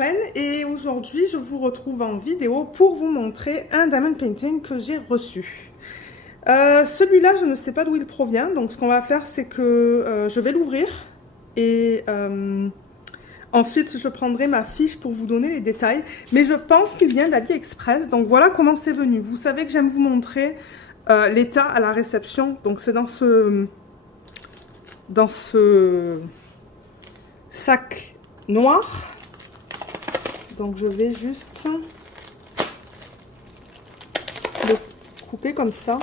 Lorraine et aujourd'hui je vous retrouve en vidéo pour vous montrer un diamond painting que j'ai reçu. Celui-là je ne sais pas d'où il provient, donc ce qu'on va faire c'est que je vais l'ouvrir et ensuite je prendrai ma fiche pour vous donner les détails, mais je pense qu'il vient d'AliExpress, donc voilà comment c'est venu. Vous savez que j'aime vous montrer l'état à la réception, donc c'est dans ce sac noir. Donc je vais juste le couper comme ça.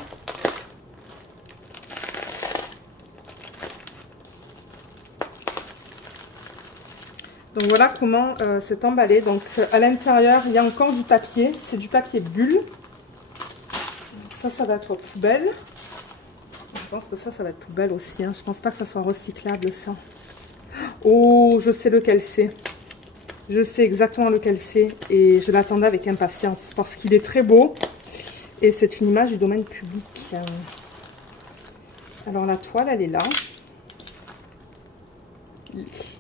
Donc voilà comment c'est emballé. Donc à l'intérieur il y a encore du papier, c'est du papier bulle. Ça va être poubelle. Je pense que ça va être poubelle aussi, hein. Je pense pas que ça soit recyclable ça. Oh, je sais lequel c'est. Je sais exactement lequel c'est et je l'attendais avec impatience parce qu'il est très beau et c'est une image du domaine public. Alors la toile, elle est là.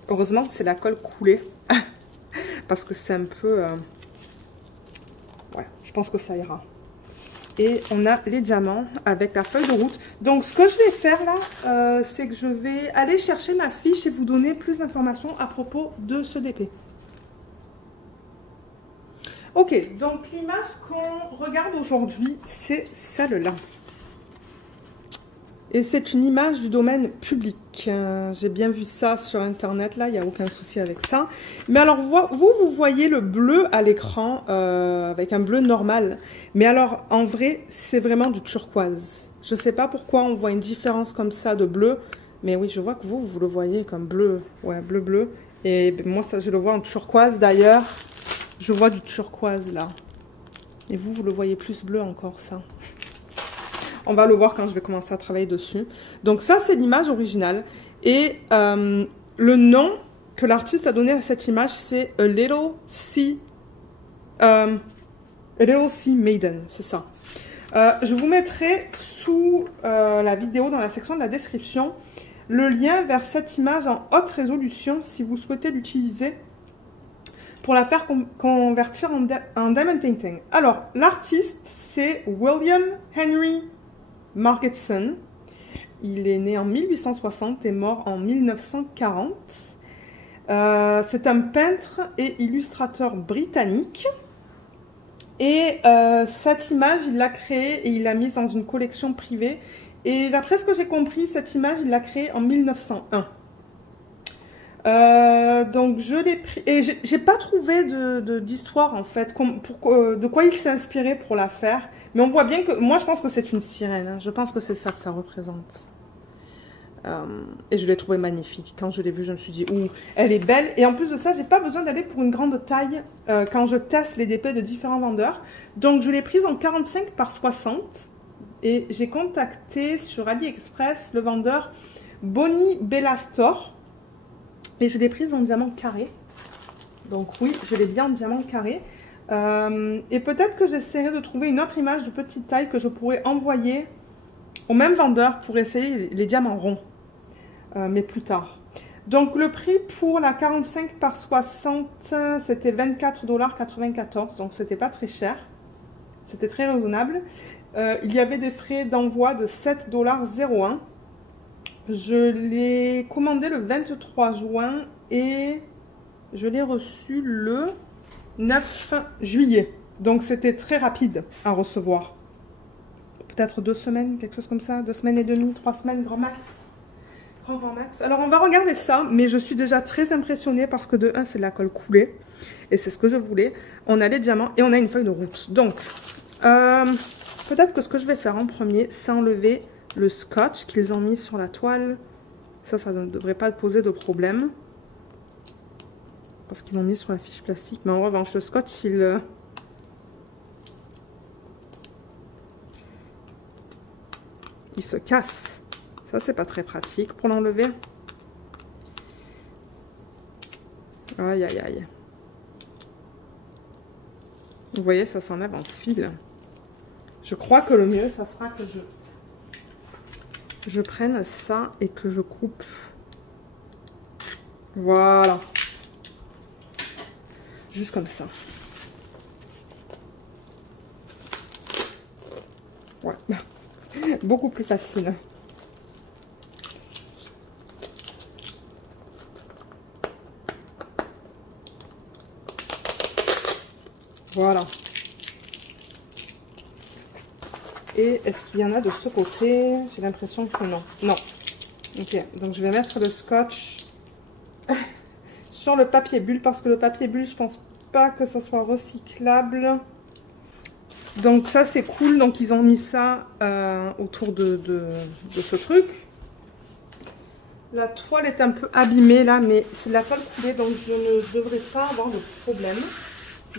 Heureusement que c'est la colle coulée parce que c'est un peu... Ouais, je pense que ça ira. Et on a les diamants avec la feuille de route. Donc ce que je vais faire là, c'est que je vais aller chercher ma fiche et vous donner plus d'informations à propos de ce DP. Ok, donc l'image qu'on regarde aujourd'hui, c'est celle-là. Et c'est une image du domaine public. J'ai bien vu ça sur internet, là, il n'y a aucun souci avec ça. Mais alors, vous voyez le bleu à l'écran, avec un bleu normal. Mais alors, en vrai, c'est vraiment du turquoise. Je ne sais pas pourquoi on voit une différence comme ça de bleu. Mais oui, je vois que vous le voyez comme bleu. Ouais, bleu. Et moi, ça, je le vois en turquoise d'ailleurs. Je vois du turquoise là. Et vous le voyez plus bleu encore, ça. On va le voir quand je vais commencer à travailler dessus. Donc ça, c'est l'image originale. Et le nom que l'artiste a donné à cette image, c'est A Little Sea Maiden. C'est ça. Je vous mettrai sous la vidéo, dans la section de la description, le lien vers cette image en haute résolution si vous souhaitez l'utiliser pour la faire convertir en diamond painting. Alors, l'artiste, c'est William Henry Margetson. Il est né en 1860 et mort en 1940. C'est un peintre et illustrateur britannique. Et cette image, il l'a créée et il l'a mise dans une collection privée. Et d'après ce que j'ai compris, cette image, il l'a créée en 1901. Donc je l'ai pris et j'ai pas trouvé d'histoire en fait de quoi il s'est inspiré pour la faire, mais on voit bien que moi je pense que c'est une sirène, hein. Je pense que c'est ça que ça représente et je l'ai trouvée magnifique. Quand je l'ai vue, je me suis dit ouh, elle est belle. Et en plus de ça, j'ai pas besoin d'aller pour une grande taille quand je teste les DP de différents vendeurs. Donc je l'ai prise en 45 par 60 et j'ai contacté sur AliExpress le vendeur Bonnie Bella Store. Et je l'ai prise en diamant carré. Donc oui, je l'ai bien en diamant carré. Et peut-être que j'essaierai de trouver une autre image de petite taille que je pourrais envoyer au même vendeur pour essayer les diamants ronds. Mais plus tard. Donc le prix pour la 45 par 60, c'était 24,94 $. Donc c'était pas très cher. C'était très raisonnable. Il y avait des frais d'envoi de 7,01 $. Je l'ai commandé le 23 juin et je l'ai reçu le 9 juillet. Donc c'était très rapide à recevoir. Peut-être 2 semaines, quelque chose comme ça. 2 semaines et demie, 3 semaines, grand max. Grand max. Alors on va regarder ça, mais je suis déjà très impressionnée parce que de 1, c'est de la colle coulée. Et c'est ce que je voulais. On a les diamants et on a une feuille de route. Donc, peut-être que ce que je vais faire en premier, c'est enlever le scotch qu'ils ont mis sur la toile. Ça ne devrait pas poser de problème. Parce qu'ils l'ont mis sur la fiche plastique. Mais en revanche, le scotch, il se casse. Ça, c'est pas très pratique pour l'enlever. Aïe, aïe, aïe. Vous voyez, ça s'enlève en fil. Je crois que le mieux, ça sera que je prenne ça et que je coupe. Voilà. Juste comme ça. Ouais. Beaucoup plus facile. Voilà. Et est-ce qu'il y en a de ce côté? J'ai l'impression que non. Non. Ok, donc je vais mettre le scotch sur le papier bulle parce que le papier bulle, je pense pas que ça soit recyclable. Donc ça, c'est cool. Donc ils ont mis ça autour de ce truc. La toile est un peu abîmée là, mais c'est de la colle coulée, donc je ne devrais pas avoir de problème.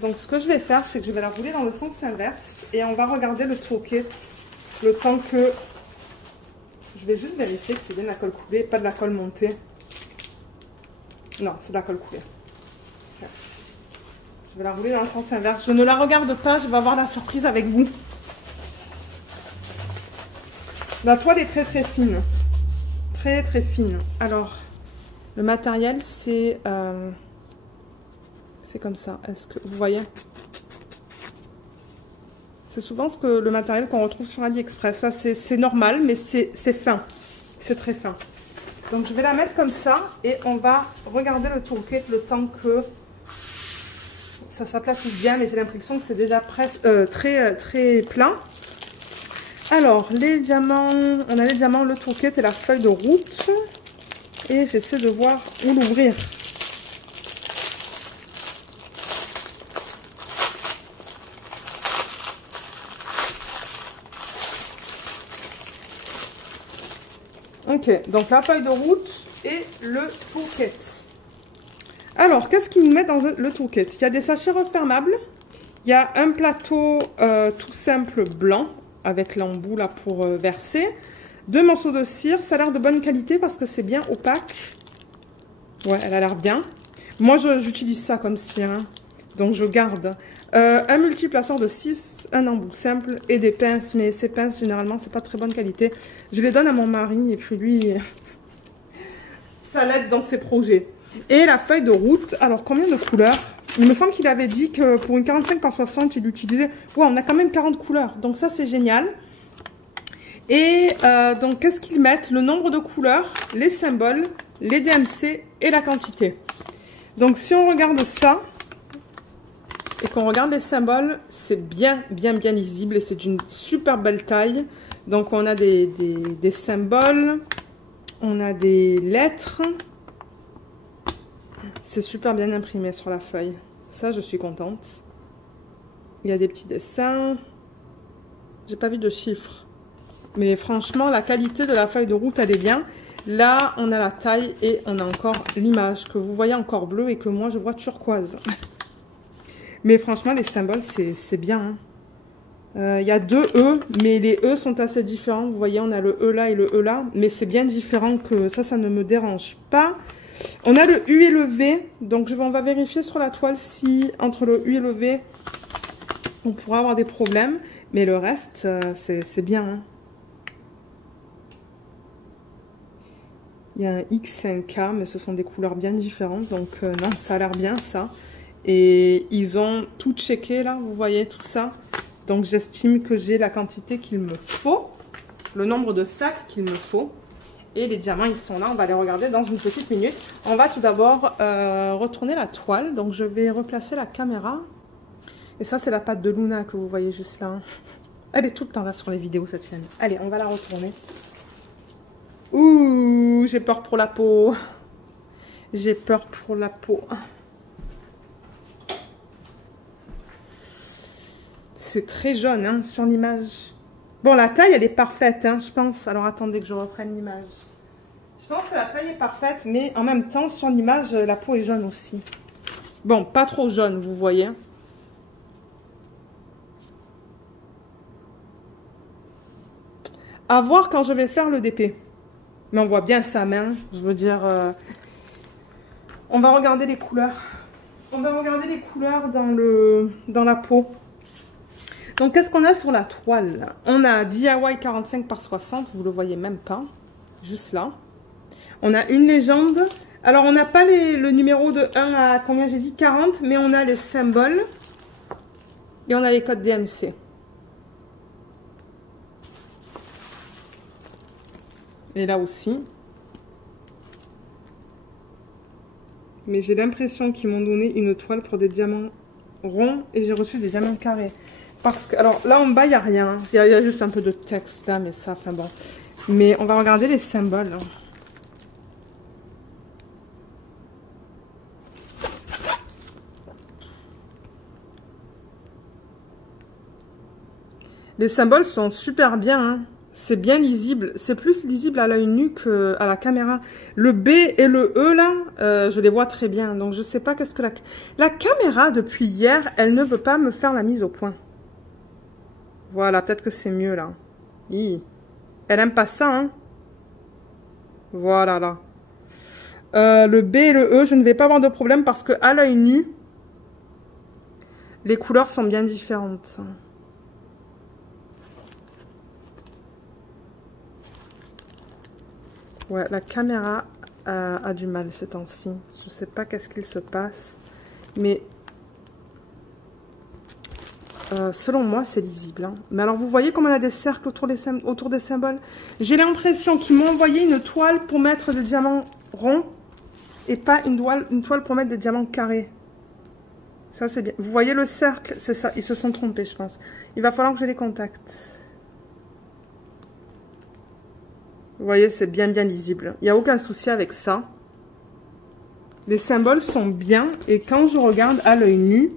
Donc ce que je vais faire, c'est que je vais la rouler dans le sens inverse et on va regarder le toolkit le temps que... Je vais juste vérifier que c'est bien de la colle coulée, pas de la colle montée. Non, c'est de la colle coulée. Okay. Je vais la rouler dans le sens inverse. Je ne la regarde pas, je vais avoir la surprise avec vous. La toile est très très fine. Très très fine. Alors, le matériel, c'est comme ça. Est-ce que vous voyez? C'est souvent le matériel qu'on retrouve sur AliExpress. Ça, c'est normal, mais c'est fin. C'est très fin. Donc, je vais la mettre comme ça et on va regarder le toolkit le temps que ça s'aplatisse bien. Mais j'ai l'impression que c'est déjà presque très plein. Alors, les diamants, on a les diamants, le toolkit et la feuille de route. Et j'essaie de voir où l'ouvrir. Ok, donc la feuille de route et le toolkit. Alors, qu'est-ce qu'il nous met dans le toolkit? Il y a des sachets refermables. Il y a un plateau tout simple blanc avec l'embout là pour verser. 2 morceaux de cire. Ça a l'air de bonne qualité parce que c'est bien opaque. Ouais, elle a l'air bien. Moi, j'utilise ça comme cire. Hein. Donc, je garde. Un multiplaceur de 6, un embout simple et des pinces. Mais ces pinces, généralement, c'est pas de très bonne qualité. Je les donne à mon mari et puis lui, ça l'aide dans ses projets. Et la feuille de route. Alors, combien de couleurs? Il me semble qu'il avait dit que pour une 45 par 60, il utilisait... Ouais, on a quand même 40 couleurs. Donc, ça, c'est génial. Et donc, qu'est-ce qu'ils mettent? Le nombre de couleurs, les symboles, les DMC et la quantité. Donc, si on regarde ça... Et qu'on regarde les symboles, c'est bien lisible et c'est d'une super belle taille. Donc on a des symboles, on a des lettres. C'est super bien imprimé sur la feuille. Ça, je suis contente. Il y a des petits dessins. J'ai pas vu de chiffres. Mais franchement, la qualité de la feuille de route, elle est bien. Là, on a la taille et on a encore l'image que vous voyez encore bleu et que moi, je vois turquoise. Mais franchement, les symboles, c'est bien. Hein. Y a 2 E, mais les E sont assez différents. Vous voyez, on a le E là et le E là. Mais c'est bien différent que ça ne me dérange pas. On a le U et le V. Donc, on va vérifier sur la toile si entre le U et le V, on pourra avoir des problèmes. Mais le reste, c'est bien. Hein. Il y a un X et un K, mais ce sont des couleurs bien différentes. Donc, non, ça a l'air bien, ça. Et ils ont tout checké là, vous voyez tout ça. Donc j'estime que j'ai la quantité qu'il me faut, le nombre de sacs qu'il me faut. Et les diamants, ils sont là, on va les regarder dans une petite minute. On va tout d'abord retourner la toile. Donc je vais replacer la caméra. Et ça, c'est la patte de Luna que vous voyez juste là. Elle est tout le temps là sur les vidéos, cette chaîne. Allez, on va la retourner. Ouh, j'ai peur pour la peau. J'ai peur pour la peau. C'est très jaune hein, sur l'image. Bon, la taille, elle est parfaite, hein, je pense. Alors, attendez que je reprenne l'image. Je pense que la taille est parfaite, mais en même temps, sur l'image, la peau est jaune aussi. Bon, pas trop jaune, vous voyez. À voir quand je vais faire le DP. Mais on voit bien sa main. Je veux dire, on va regarder les couleurs. On va regarder les couleurs dans la peau. Donc, qu'est-ce qu'on a sur la toile? On a DIY 45 par 60, vous ne le voyez même pas, juste là. On a une légende, Alors, on n'a pas le numéro de 1 à combien j'ai dit 40, mais on a les symboles et on a les codes DMC. Et là aussi. Mais j'ai l'impression qu'ils m'ont donné une toile pour des diamants ronds et j'ai reçu des diamants carrés. Parce que, alors là en bas, il n'y a rien. Il y a juste un peu de texte là, mais ça, enfin bon. Mais on va regarder les symboles. Les symboles sont super bien, hein. C'est bien lisible. C'est plus lisible à l'œil nu qu'à la caméra. Le B et le E, là, je les vois très bien. Donc, je sais pas qu'est-ce que la caméra, depuis hier, elle ne veut pas me faire la mise au point. Voilà, peut-être que c'est mieux, là. Hi. Elle aime pas ça, hein. Voilà, là. Le B et le E, je ne vais pas avoir de problème parce que à l'œil nu, les couleurs sont bien différentes. Ouais, la caméra a du mal ces temps-ci. Je sais pas qu'est-ce qu'il se passe. Mais selon moi, c'est lisible. Hein. Mais alors, vous voyez comme on a des cercles autour des symboles. J'ai l'impression qu'ils m'ont envoyé une toile pour mettre des diamants ronds. Et pas une toile pour mettre des diamants carrés. Ça, c'est bien. Vous voyez le cercle? C'est ça. Ils se sont trompés, je pense. Il va falloir que je les contacte. Vous voyez, c'est bien lisible. Il n'y a aucun souci avec ça. Les symboles sont bien. Et quand je regarde à l'œil nu...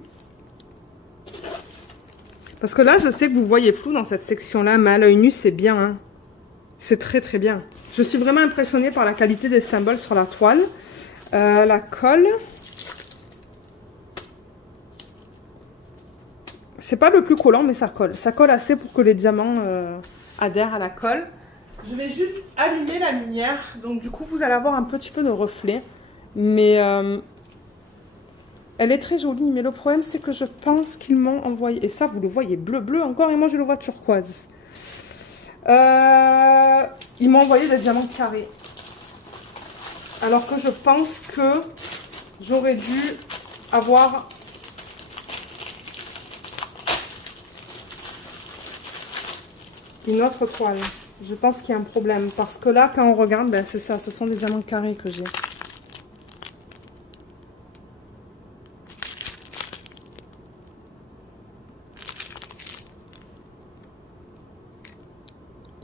Parce que là, je sais que vous voyez flou dans cette section-là. Mais à l'œil nu, c'est bien. Hein. C'est très bien. Je suis vraiment impressionnée par la qualité des symboles sur la toile. La colle... C'est pas le plus collant, mais ça colle. Ça colle assez pour que les diamants adhèrent à la colle. Je vais juste allumer la lumière. Donc, du coup, vous allez avoir un petit peu de reflet. Mais elle est très jolie. Mais le problème, c'est que je pense qu'ils m'ont envoyé... Et ça, vous le voyez bleu encore. Et moi, je le vois turquoise. Ils m'ont envoyé des diamants carrés. Alors que je pense que j'aurais dû avoir... une autre toile. Je pense qu'il y a un problème. Parce que là, quand on regarde, ben, c'est ça. Ce sont des diamants carrés que j'ai.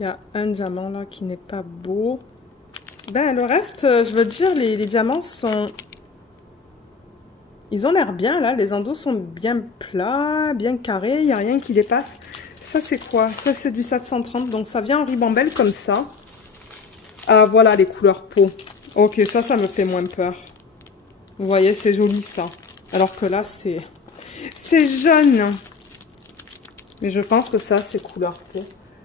Il y a un diamant là qui n'est pas beau. Ben, le reste, je veux dire, les diamants sont... Ils ont l'air bien, là. Les endos sont bien plats, bien carrés. Il n'y a rien qui dépasse. Ça, c'est quoi? Ça, c'est du 730. Donc, ça vient en ribambelle comme ça. Ah, voilà les couleurs peau. Ok, ça me fait moins peur. Vous voyez, c'est joli, ça. Alors que là, c'est jaune. Mais je pense que ça, c'est couleur peau.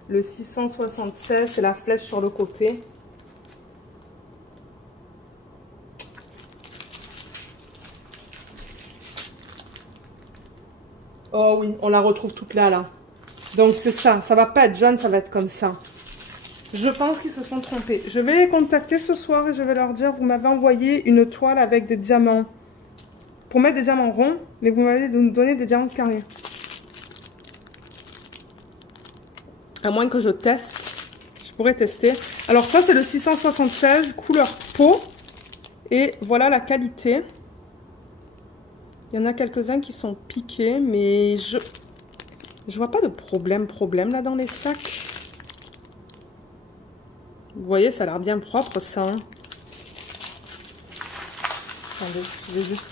Le 676, c'est la flèche sur le côté. Oh oui, on la retrouve toute là. Donc c'est ça, ça va pas être jaune, ça va être comme ça. Je pense qu'ils se sont trompés. Je vais les contacter ce soir et je vais leur dire, vous m'avez envoyé une toile avec des diamants. Pour mettre des diamants ronds, mais vous m'avez donné des diamants carrés. À moins que je teste, je pourrais tester. Alors ça c'est le 676, couleur peau. Et voilà la qualité. Il y en a quelques-uns qui sont piqués, mais je vois pas de problème là dans les sacs. Vous voyez, ça a l'air bien propre ça. Hein. Attendez, je vais juste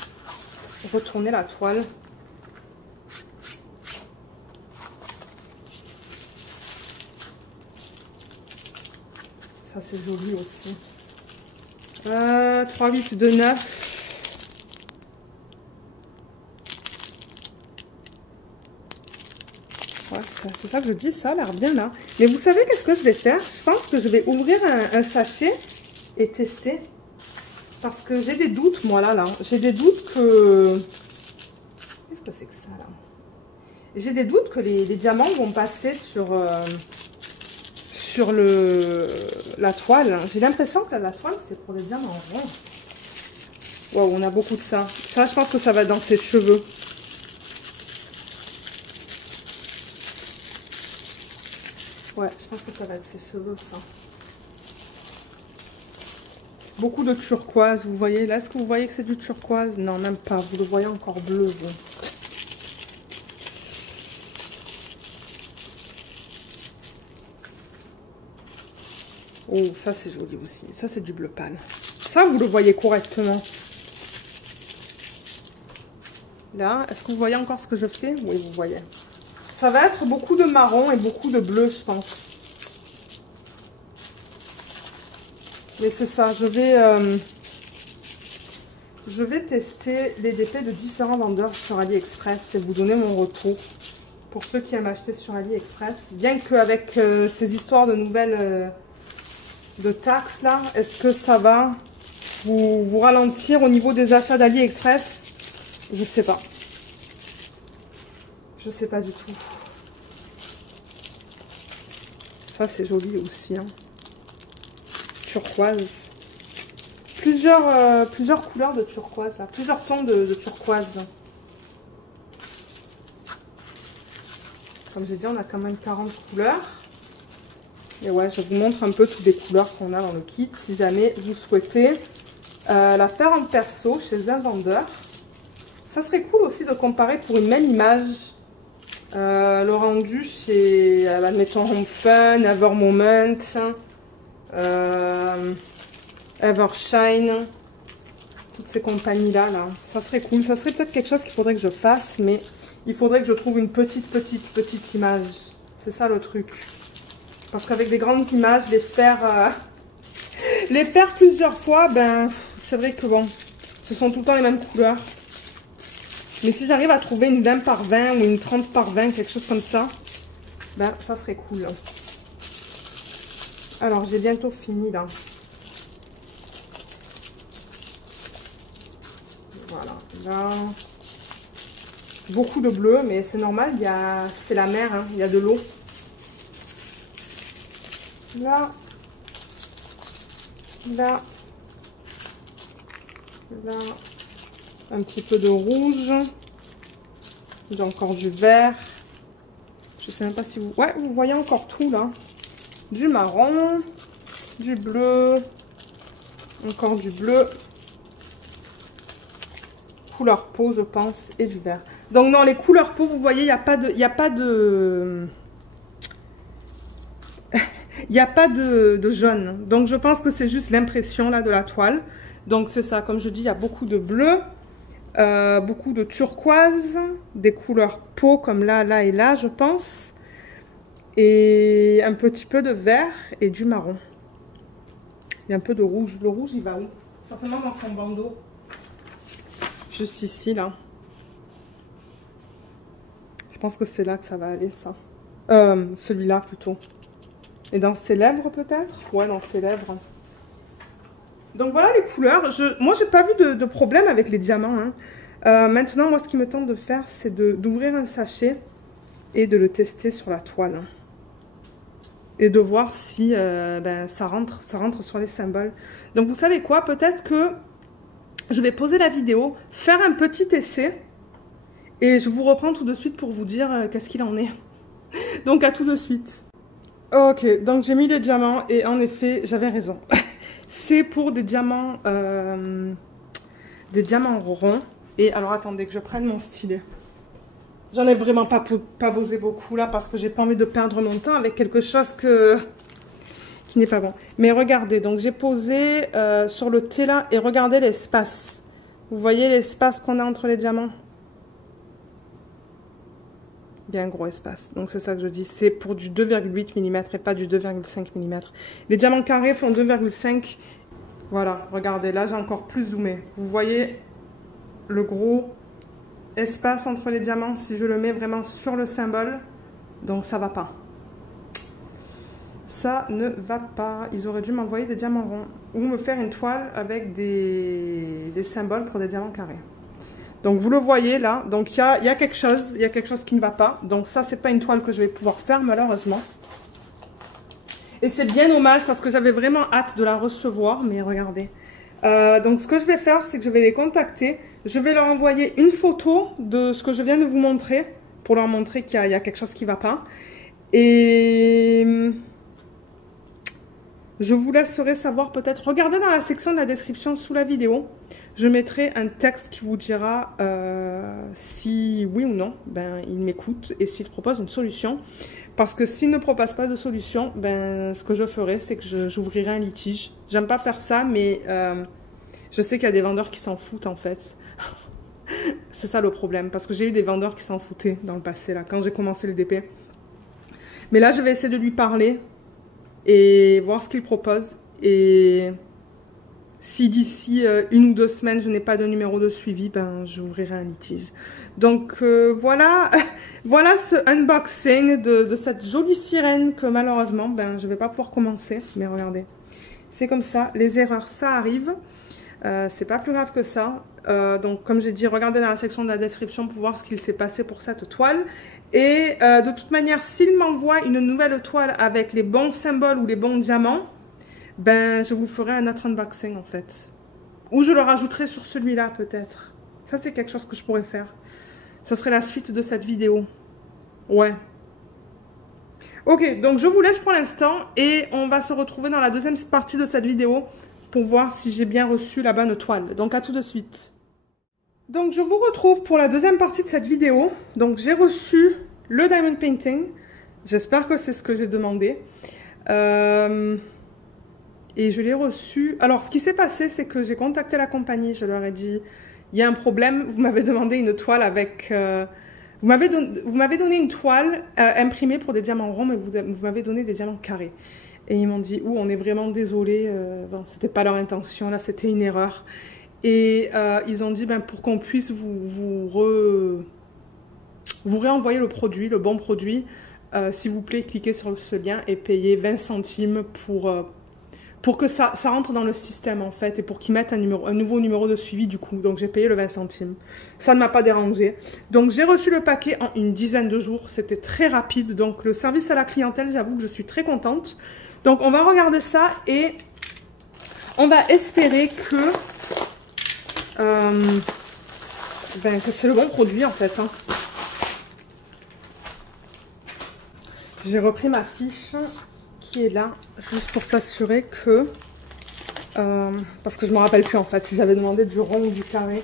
retourner la toile. Ça c'est joli aussi. 3, 8, 2, 9. Ouais, c'est ça que je dis, ça a l'air bien là. Mais vous savez qu'est-ce que je vais faire? Je pense que je vais ouvrir un sachet et tester. Parce que j'ai des doutes, moi, là. J'ai des doutes que... Qu'est-ce que c'est que ça, là? J'ai des doutes que les diamants vont passer sur la toile. J'ai l'impression que la toile, c'est pour les diamants ronds. Waouh, on a beaucoup de ça. Ça, je pense que ça va dans ses cheveux. Ouais, je pense que ça va être ses cheveux, ça. Beaucoup de turquoise, vous voyez. Là, est-ce que vous voyez que c'est du turquoise? Non, même pas. Vous le voyez encore bleu, vous. Oh, ça, c'est joli aussi. Ça, c'est du bleu pâle. Ça, vous le voyez correctement. Là, est-ce que vous voyez encore ce que je fais? Oui, vous voyez. Ça va être beaucoup de marron et beaucoup de bleu, je pense. Mais c'est ça, je vais tester les DP de différents vendeurs sur AliExpress et vous donner mon retour. Pour ceux qui aiment acheter sur AliExpress. Bien qu'avec ces histoires de nouvelles de taxes là, est-ce que ça va vous ralentir au niveau des achats d'AliExpress? Je sais pas. Je sais pas du tout. Ça c'est joli aussi. Hein. Turquoise. Plusieurs couleurs de turquoise. Là. Plusieurs tons de turquoise. Comme j'ai dit, on a quand même 40 couleurs. Et ouais, je vous montre un peu toutes les couleurs qu'on a dans le kit. Si jamais vous souhaitez la faire en perso chez un vendeur. Ça serait cool aussi de comparer pour une même image le rendu chez, admettons, Home Fun, Evermoment, Evershine, toutes ces compagnies-là. Là. Ça serait cool. Ça serait peut-être quelque chose qu'il faudrait que je fasse, mais il faudrait que je trouve une petite image. C'est ça le truc. Parce qu'avec des grandes images, les faire plusieurs fois, ben, c'est vrai que bon, ce sont tout le temps les mêmes couleurs. Mais si j'arrive à trouver une 20 par 20 ou une 30 par 20, quelque chose comme ça, ben, ça serait cool. Alors, j'ai bientôt fini, là. Voilà, là. Beaucoup de bleu, mais c'est normal, c'est la mer, hein, il y a de l'eau. Là, là, là, un petit peu de rouge, j'ai encore du vert, je sais même pas si vous... Ouais, vous voyez encore tout là, du marron, du bleu, encore du bleu, couleur peau je pense, et du vert. Donc dans les couleurs peau, vous voyez, il n'y a pas de jaune. Donc je pense que c'est juste l'impression là de la toile. Donc c'est ça, comme je dis, il y a beaucoup de bleu, beaucoup de turquoise, des couleurs peau comme là, là et là, je pense. Et un petit peu de vert et du marron. Il y a un peu de rouge. Le rouge, il va où? Certainement dans son bandeau. Juste ici, là. Je pense que c'est là que ça va aller, ça. Celui-là, plutôt. Et dans ses lèvres, peut-être? Ouais, dans ses lèvres. Donc, voilà les couleurs. Moi, j'ai pas vu de problème avec les diamants. Hein. Maintenant, moi, ce qui me tente de faire, c'est d'ouvrir un sachet et de le tester sur la toile. Hein. Et de voir si ben, ça rentre sur les symboles. Donc, vous savez quoi? Peut-être que je vais poser la vidéo, faire un petit essai. Et je vous reprends tout de suite pour vous dire qu'est-ce qu'il en est. Donc, à tout de suite. Ok, donc j'ai mis les diamants et en effet, j'avais raison. C'est pour des diamants ronds. Et alors, attendez que je prenne mon stylet. J'en ai vraiment pas posé beaucoup là parce que j'ai pas envie de perdre mon temps avec quelque chose qui n'est pas bon. Mais regardez, donc j'ai posé sur le thé là et regardez l'espace. Vous voyez l'espace qu'on a entre les diamants? Il y a un gros espace. Donc c'est ça que je dis. C'est pour du 2,8 mm et pas du 2,5 mm. Les diamants carrés font 2,5. Voilà, regardez, là j'ai encore plus zoomé. Vous voyez le gros espace entre les diamants si je le mets vraiment sur le symbole. Donc ça va pas. Ça ne va pas. Ils auraient dû m'envoyer des diamants ronds. Ou me faire une toile avec des symboles pour des diamants carrés. Donc vous le voyez là, donc il y a quelque chose qui ne va pas. Donc ça c'est pas une toile que je vais pouvoir faire malheureusement. Et c'est bien dommage parce que j'avais vraiment hâte de la recevoir, mais regardez. Donc ce que je vais faire, c'est que je vais les contacter. Je vais leur envoyer une photo de ce que je viens de vous montrer, pour leur montrer qu'il y a quelque chose qui ne va pas. Et je vous laisserai savoir peut-être. Regardez dans la section de la description sous la vidéo. Je mettrai un texte qui vous dira si oui ou non, ben, il m'écoute et s'il propose une solution. Parce que s'il ne propose pas de solution, ben, ce que je ferai, c'est que j'ouvrirai un litige. J'aime pas faire ça, mais je sais qu'il y a des vendeurs qui s'en foutent en fait. C'est ça le problème, parce que j'ai eu des vendeurs qui s'en foutaient dans le passé, là, quand j'ai commencé le DP. Mais là, je vais essayer de lui parler et voir ce qu'il propose. Et si d'ici 1 ou 2 semaines, je n'ai pas de numéro de suivi, ben, j'ouvrirai un litige. Donc voilà, voilà ce unboxing de cette jolie sirène que malheureusement, ben, je ne vais pas pouvoir commencer. Mais regardez, c'est comme ça, les erreurs, ça arrive. C'est pas plus grave que ça. Donc comme j'ai dit, regardez dans la section de la description pour voir ce qu'il s'est passé pour cette toile. Et de toute manière, s'il m'envoie une nouvelle toile avec les bons symboles ou les bons diamants, ben je vous ferai un autre unboxing en fait. Ou je le rajouterai sur celui-là peut-être. Ça c'est quelque chose que je pourrais faire. Ça serait la suite de cette vidéo. Ouais. Ok, donc je vous laisse pour l'instant et on va se retrouver dans la deuxième partie de cette vidéo pour voir si j'ai bien reçu la bonne toile. Donc à tout de suite. Donc je vous retrouve pour la deuxième partie de cette vidéo. Donc j'ai reçu le diamond painting. J'espère que c'est ce que j'ai demandé. Et je l'ai reçu. Alors ce qui s'est passé, c'est que j'ai contacté la compagnie. Je leur ai dit, il y a un problème. Vous m'avez demandé une toile avec... vous m'avez donné une toile imprimée pour des diamants ronds, mais vous m'avez donné des diamants carrés. Et ils m'ont dit, on est vraiment désolé, bon, c'était pas leur intention, là c'était une erreur. Et ils ont dit, ben, pour qu'on puisse vous réenvoyer le produit, le bon produit, s'il vous plaît, cliquez sur ce lien et payez 20 centimes pour que ça rentre dans le système en fait, et pour qu'ils mettent un nouveau numéro de suivi du coup. Donc j'ai payé le 20 centimes. Ça ne m'a pas dérangé. Donc j'ai reçu le paquet en une dizaine de jours, c'était très rapide. Donc le service à la clientèle, j'avoue que je suis très contente. Donc on va regarder ça et on va espérer que c'est le bon produit en fait. Hein. J'ai repris ma fiche qui est là, juste pour s'assurer que... parce que je ne me rappelle plus en fait si j'avais demandé du rond ou du carré.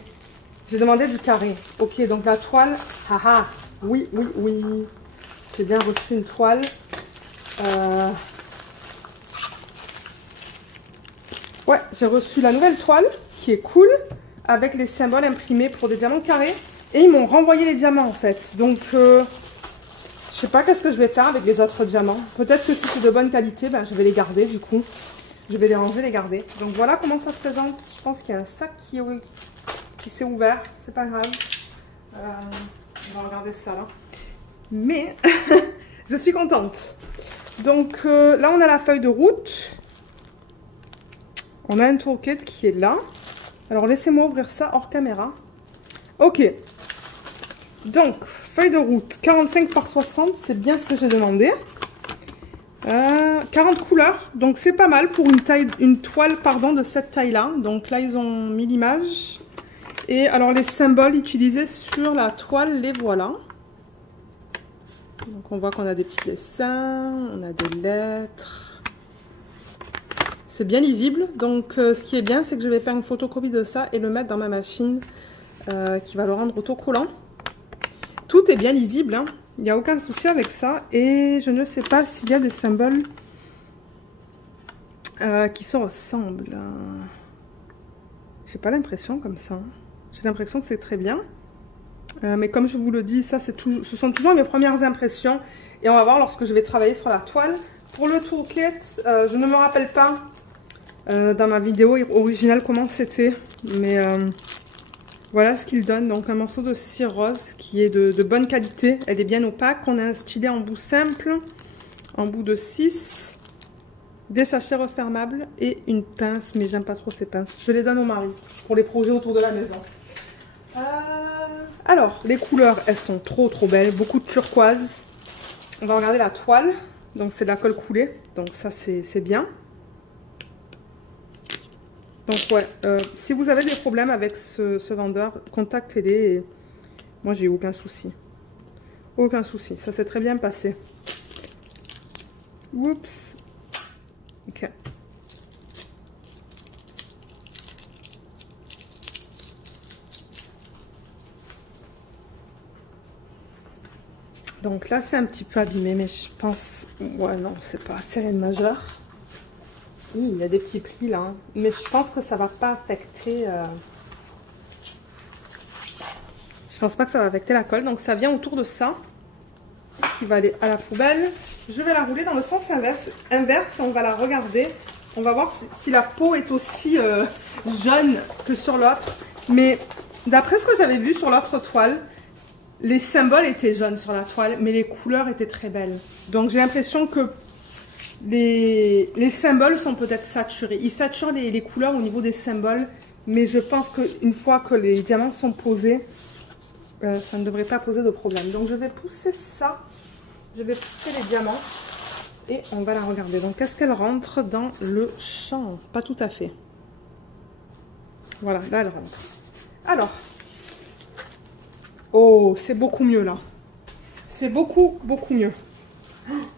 J'ai demandé du carré. Ok, donc la toile... Haha, oui, oui, oui. J'ai bien reçu une toile. Ouais, j'ai reçu la nouvelle toile qui est cool, avec les symboles imprimés pour des diamants carrés. Et ils m'ont renvoyé les diamants en fait. Donc, je sais pas qu'est-ce que je vais faire avec les autres diamants. Peut-être que si c'est de bonne qualité, ben, je vais les garder du coup. Je vais les ranger, les garder. Donc voilà comment ça se présente. Je pense qu'il y a un sac qui s'est ouvert. C'est pas grave. On va regarder ça là. Mais, je suis contente. Donc là, on a la feuille de route. On a un toolkit qui est là. Alors, laissez-moi ouvrir ça hors caméra. Ok. Donc, feuille de route, 45 par 60, c'est bien ce que j'ai demandé. 40 couleurs, donc c'est pas mal pour une toile pardon, de cette taille-là. Donc là, ils ont mis l'image. Et alors, les symboles utilisés sur la toile, les voilà. Donc, on voit qu'on a des petits dessins, on a des lettres. C'est bien lisible, donc ce qui est bien, c'est que je vais faire une photocopie de ça et le mettre dans ma machine qui va le rendre autocollant. Tout est bien lisible, hein. Il n'y a aucun souci avec ça. Et je ne sais pas s'il y a des symboles qui se ressemblent. J'ai pas l'impression comme ça. J'ai l'impression que c'est très bien. Mais comme je vous le dis, ça, ce sont toujours mes premières impressions. Et on va voir lorsque je vais travailler sur la toile. Pour le toolkit, je ne me rappelle pas dans ma vidéo originale comment c'était. Mais voilà ce qu'il donne. Donc un morceau de cire rose qui est de bonne qualité. Elle est bien opaque. On a un stylet en bout simple, en bout de 6. Des sachets refermables et une pince. Mais j'aime pas trop ces pinces. Je les donne au mari pour les projets autour de la maison. Alors, les couleurs, elles sont trop belles. Beaucoup de turquoise. On va regarder la toile. Donc c'est de la colle coulée. Donc ça c'est bien. Donc ouais, si vous avez des problèmes avec ce vendeur, contactez-les. Et moi, j'ai eu aucun souci. Aucun souci, ça s'est très bien passé. Oups. Ok. Donc là, c'est un petit peu abîmé, mais je pense... Ouais, non, c'est pas sirène majeure. Oui, il y a des petits plis là. Hein. Mais je pense que ça va pas affecter... Je pense pas que ça va affecter la colle. Donc ça vient autour de ça, qui va aller à la poubelle. Je vais la rouler dans le sens inverse. Et on va la regarder. On va voir si la peau est aussi jaune que sur l'autre. Mais d'après ce que j'avais vu sur l'autre toile, les symboles étaient jaunes sur la toile, mais les couleurs étaient très belles. Donc j'ai l'impression que les symboles sont peut-être saturés. Ils saturent les couleurs au niveau des symboles, mais je pense qu'une fois que les diamants sont posés, ça ne devrait pas poser de problème. Donc je vais pousser ça, je vais pousser les diamants et on va la regarder. Donc est-ce qu'elle rentre dans le champ? Pas tout à fait. Voilà, là elle rentre. Alors, oh, c'est beaucoup mieux là. C'est beaucoup mieux.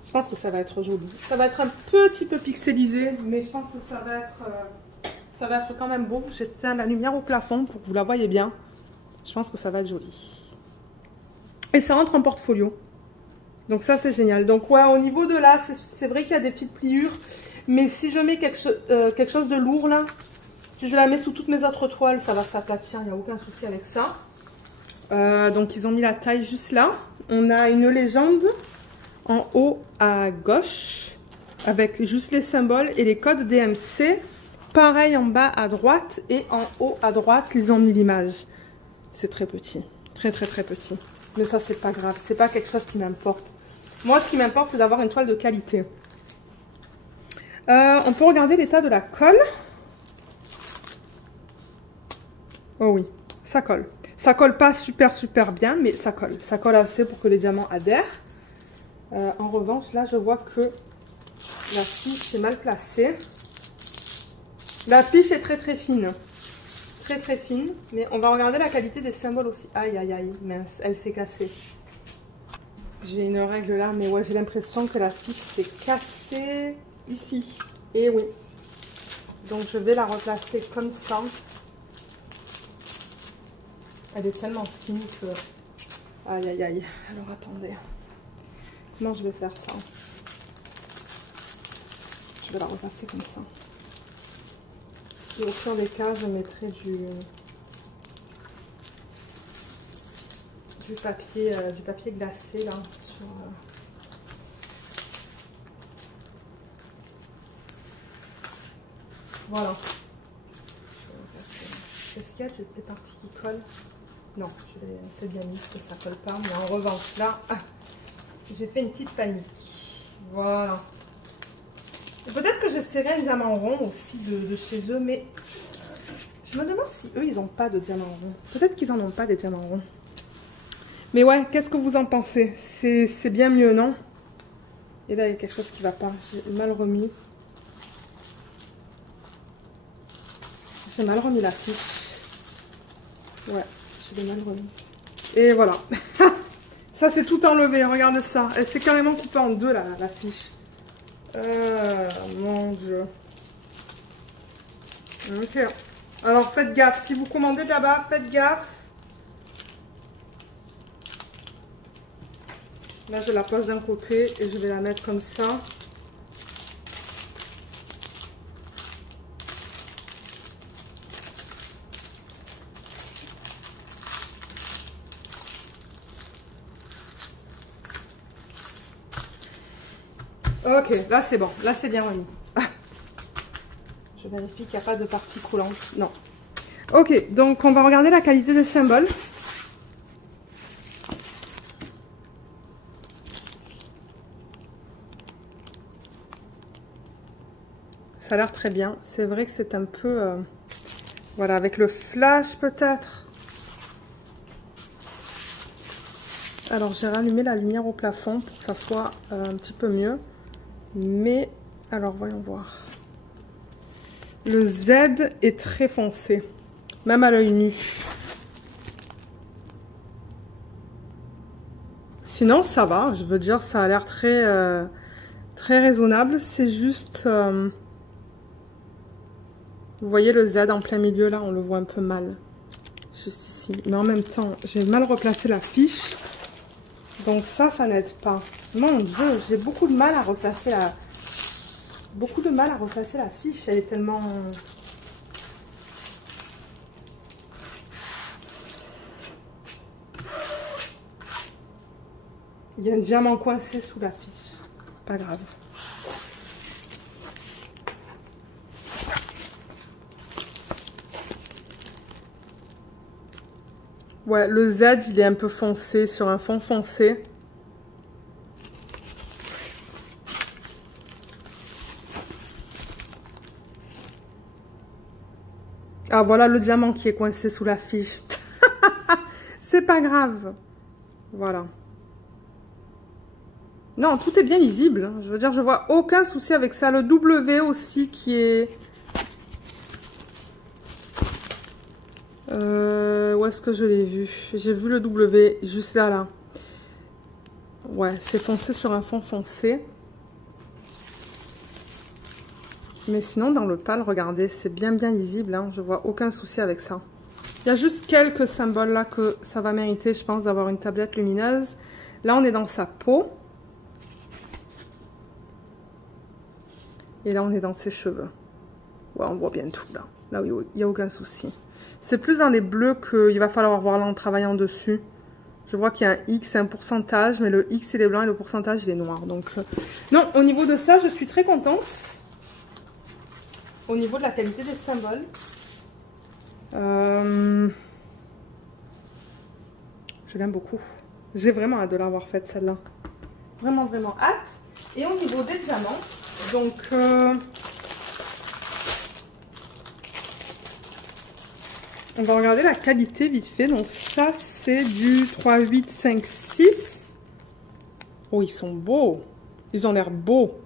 Je pense que ça va être joli. Ça va être un petit peu pixelisé, mais je pense que ça va être quand même beau. J'éteins la lumière au plafond pour que vous la voyez bien. Je pense que ça va être joli. Et ça rentre en portfolio. Donc ça, c'est génial. Donc ouais, au niveau de là, c'est vrai qu'il y a des petites pliures. Mais si je mets quelque chose de lourd là, si je la mets sous toutes mes autres toiles, ça va s'aplatir. Il n'y a aucun souci avec ça. Donc ils ont mis la taille juste là. On a une légende en haut à gauche avec juste les symboles et les codes DMC. Pareil en bas à droite et en haut à droite, ils ont mis l'image. C'est très petit, très petit. Mais ça, c'est pas grave, c'est pas quelque chose qui m'importe. Moi, ce qui m'importe, c'est d'avoir une toile de qualité. On peut regarder l'état de la colle. Oh oui, ça colle. Ça colle pas super bien, mais ça colle. Ça colle assez pour que les diamants adhèrent. En revanche, là, je vois que la fiche est mal placée. La fiche est très fine. Très fine. Mais on va regarder la qualité des symboles aussi. Aïe, mince, elle s'est cassée. J'ai une règle là, mais ouais, j'ai l'impression que la fiche s'est cassée ici. Et oui. Donc, je vais la replacer comme ça. Elle est tellement fine que... Aïe. Alors, attendez. Comment je vais faire ça? Je vais la repasser comme ça. Et au pire des cas, je mettrai du papier glacé là sur... Voilà. Est-ce qu'il y a des parties qui collent? Non, c'est bien mis que ça colle pas. Mais en revanche, là, j'ai fait une petite panique. Voilà. Peut-être que j'essaierai un diamant rond aussi de chez eux, mais je me demande si eux, ils n'ont pas de diamant rond. Peut-être qu'ils n'en ont pas des diamants ronds. Mais ouais, qu'est-ce que vous en pensez? C'est bien mieux, non? Et là, il y a quelque chose qui ne va pas. J'ai mal remis. J'ai mal remis la fiche. Ouais, je l'ai mal remis. Et voilà. Ça, c'est tout enlevé. Regardez ça. Elle s'est carrément coupée en deux, la fiche. Mon Dieu. Ok. Alors, faites gaffe. Si vous commandez de là-bas, faites gaffe. Là, je la pose d'un côté et je vais la mettre comme ça. Ok, là c'est bon, là c'est bien remis. Ah. Je vérifie qu'il n'y a pas de partie collante. Non. Ok, donc on va regarder la qualité des symboles. Ça a l'air très bien. C'est vrai que c'est un peu... voilà, avec le flash peut-être. Alors j'ai rallumé la lumière au plafond pour que ça soit un petit peu mieux. Mais, alors voyons voir. Le Z est très foncé, même à l'œil nu. Sinon, ça va, je veux dire, ça a l'air très, très raisonnable. C'est juste... vous voyez le Z en plein milieu, là, on le voit un peu mal. Juste ici. Mais en même temps, j'ai mal replacé la fiche. Donc ça, ça n'aide pas. Mon Dieu, j'ai beaucoup de mal à replacer la... Beaucoup de mal à replacer la fiche. Elle est tellement... Il y a un diamant coincé sous la fiche. Pas grave. Ouais, le Z, il est un peu foncé, sur un fond foncé. Ah, voilà le diamant qui est coincé sous la fiche. C'est pas grave. Voilà. Non, tout est bien lisible. Je veux dire, je vois aucun souci avec ça. Le W aussi qui est... où est-ce que je l'ai vu? J'ai vu le W juste là, là. Ouais, c'est foncé sur un fond foncé. Mais sinon, dans le pâle, regardez, c'est bien lisible. Hein. Je vois aucun souci avec ça. Il y a juste quelques symboles là que ça va mériter, je pense, d'avoir une tablette lumineuse. Là, on est dans sa peau. Et là, on est dans ses cheveux. Ouais, on voit bien tout là. Là, il n'y a aucun souci. C'est plus dans les bleus qu'il va falloir voir là en travaillant dessus. Je vois qu'il y a un X, un pourcentage, mais le X il est blanc et le pourcentage il est noir. Donc, non, au niveau de ça, je suis très contente. Au niveau de la qualité des symboles. Je l'aime beaucoup. J'ai vraiment hâte de l'avoir faite celle-là. Vraiment hâte. Et au niveau des diamants, donc... on va regarder la qualité vite fait. Donc ça, c'est du 3856. Oh, ils sont beaux. Ils ont l'air beaux.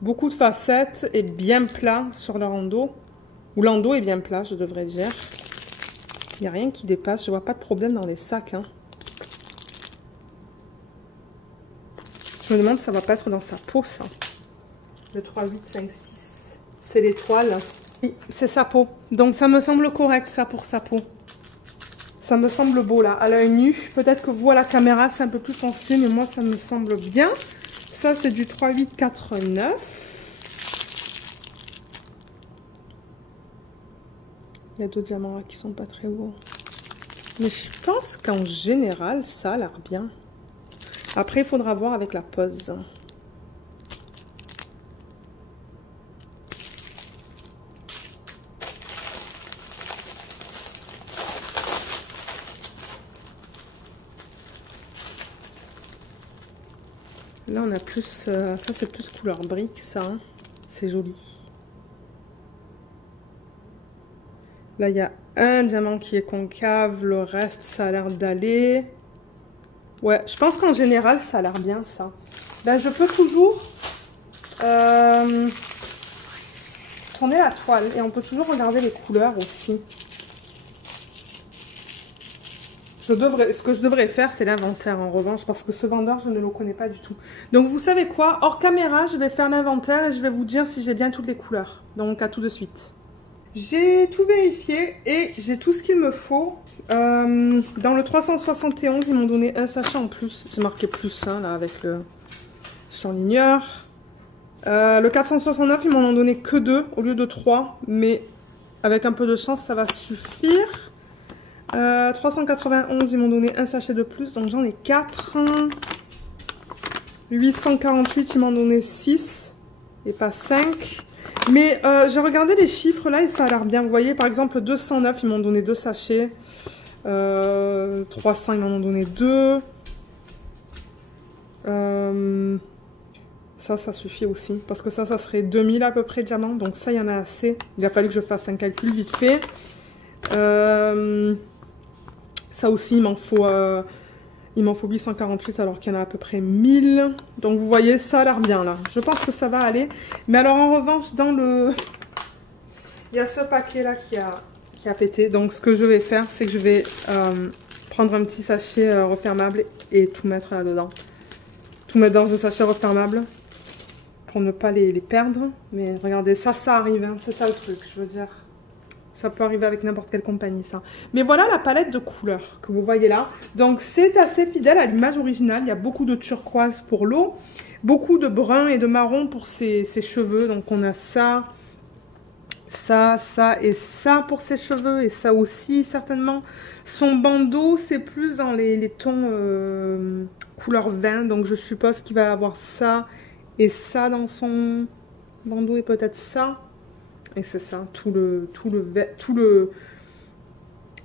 Beaucoup de facettes et bien plat sur leur endos. Ou l'endos est bien plat, je devrais dire. Il n'y a rien qui dépasse. Je vois pas de problème dans les sacs. Hein. Je me demande si ça va pas être dans sa peau, ça. Le 3856. C'est l'étoile. Oui, c'est sa peau. Donc ça me semble correct, ça, pour sa peau. Ça me semble beau, là, à l'œil nu. Peut-être que vous, à la caméra, c'est un peu plus foncé, mais moi, ça me semble bien. Ça, c'est du 3849. Il y a d'autres diamants là qui sont pas très beaux. Mais je pense qu'en général, ça a l'air bien. Après, il faudra voir avec la pose. Là, on a plus... ça, c'est plus couleur brique, ça. Hein. C'est joli. Là, il y a un diamant qui est concave. Le reste, ça a l'air d'aller. Ouais, je pense qu'en général, ça a l'air bien, ça. Là, je peux toujours tourner la toile. Et on peut toujours regarder les couleurs aussi. Ce que je devrais faire, c'est l'inventaire en revanche, parce que ce vendeur, je ne le connais pas du tout. Donc, vous savez quoi? Hors caméra, je vais faire l'inventaire et je vais vous dire si j'ai bien toutes les couleurs. Donc, à tout de suite. J'ai tout vérifié et j'ai tout ce qu'il me faut. Dans le 371, ils m'ont donné un sachet en plus. J'ai marqué plus, hein, là, avec le surligneur. Le 469, ils m'en ont donné que 2 au lieu de 3. Mais avec un peu de chance, ça va suffire. 391, ils m'ont donné un sachet de plus, donc j'en ai 4. 848, ils m'ont donné 6 et pas 5. Mais j'ai regardé les chiffres là et ça a l'air bien. Vous voyez, par exemple, 209, ils m'ont donné 2 sachets. 300, ils m'en ont donné 2. Ça suffit aussi. Parce que ça serait 2000 à peu près diamants. Donc ça, il y en a assez. Il a fallu que je fasse un calcul vite fait. Ça aussi, il m'en faut 848 alors qu'il y en a à peu près 1000. Donc vous voyez, ça a l'air bien là. Je pense que ça va aller. Mais alors en revanche, dans le Il y a ce paquet-là qui a pété. Donc, ce que je vais faire, c'est que je vais prendre un petit sachet refermable et tout mettre là-dedans. Tout mettre dans un sachet refermable pour ne pas les perdre. Mais regardez, ça arrive. Hein. C'est ça le truc, je veux dire. Ça peut arriver avec n'importe quelle compagnie, ça. Mais voilà la palette de couleurs que vous voyez là. Donc, c'est assez fidèle à l'image originale. Il y a beaucoup de turquoise pour l'eau. Beaucoup de brun et de marron pour ses cheveux. Donc, on a ça, ça, ça et ça pour ses cheveux. Et ça aussi, certainement. Son bandeau, c'est plus dans les tons couleur vin. Donc, je suppose qu'il va avoir ça et ça dans son bandeau. Et peut-être ça. Et c'est ça,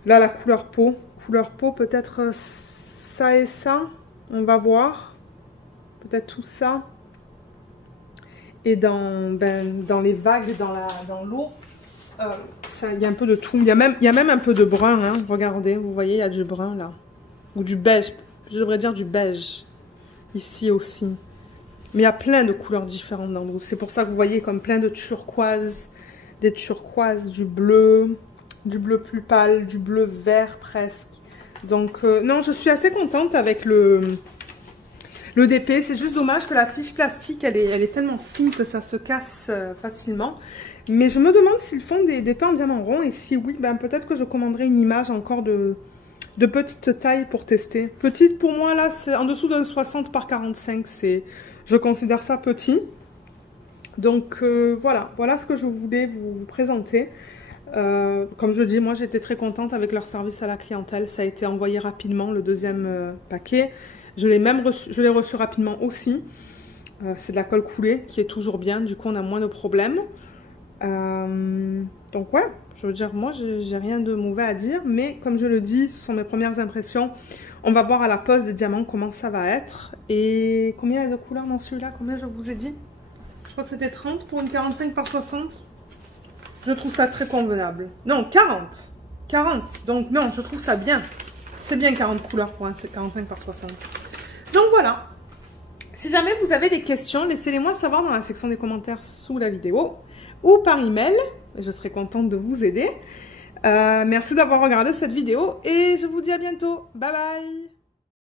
là, la couleur peau. Couleur peau, peut-être ça et ça. On va voir. Peut-être tout ça. Et dans les vagues, dans l'eau, il y a un peu de tout. Il y a même un peu de brun, hein. Regardez, vous voyez, il y a du brun là. Ou du beige. Je devrais dire du beige. Ici aussi. Mais il y a plein de couleurs différentes dans l'eau. C'est pour ça que vous voyez comme plein de turquoise. Des turquoises, du bleu plus pâle, du bleu vert presque. Donc, non, je suis assez contente avec le DP. C'est juste dommage que la fiche plastique, elle est tellement fine que ça se casse facilement. Mais je me demande s'ils font des DP en diamant rond. Et si oui, ben, peut-être que je commanderai une image encore de petite taille pour tester. Petite, pour moi, là, c'est en dessous de 60 par 45. Je considère ça petit. Donc voilà ce que je voulais vous présenter. Comme je dis, moi j'étais très contente avec leur service à la clientèle. Ça a été envoyé rapidement, le deuxième paquet. Je l'ai reçu rapidement aussi. C'est de la colle coulée qui est toujours bien. Du coup, on a moins de problèmes. Donc ouais, je veux dire, moi j'ai rien de mauvais à dire. Mais comme je le dis, ce sont mes premières impressions. On va voir à la pose des diamants comment ça va être. Et combien il y a de couleurs dans celui-là? Combien je vous ai dit? Je crois que c'était 30 pour une 45 par 60. Je trouve ça très convenable. Non, 40. 40. Donc non, je trouve ça bien. C'est bien 40 couleurs pour un 45 par 60. Donc voilà. Si jamais vous avez des questions, laissez-les moi savoir dans la section des commentaires sous la vidéo ou par email. Je serai contente de vous aider. Merci d'avoir regardé cette vidéo et je vous dis à bientôt. Bye bye.